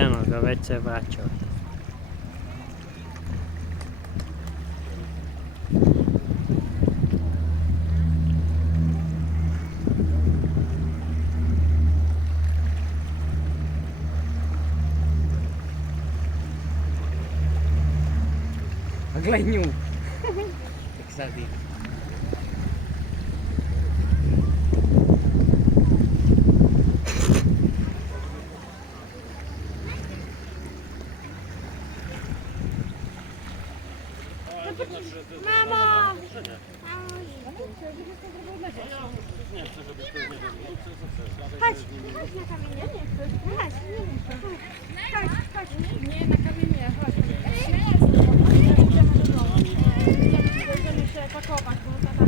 Eno ga, već se vraćao. A gledaj nju. Tak sad ide. Mamo! Chodź, chodź na kamienie. Chodź, chodź, chodź. Nie, na kamienie, chodź. Będziemy się pakować, bo tata...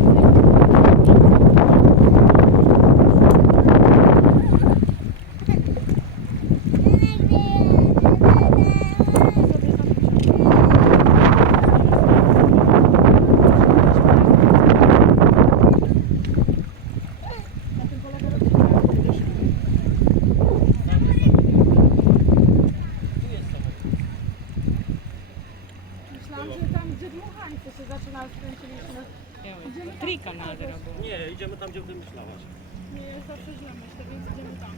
Myślałam, że tam gdzie dmuchańce się zaczynały, skręciliśmy. Tri kanale robią. Nie, idziemy tam, gdzie ty myślałaś. Nie, zawsze źle myślę, więc idziemy tam.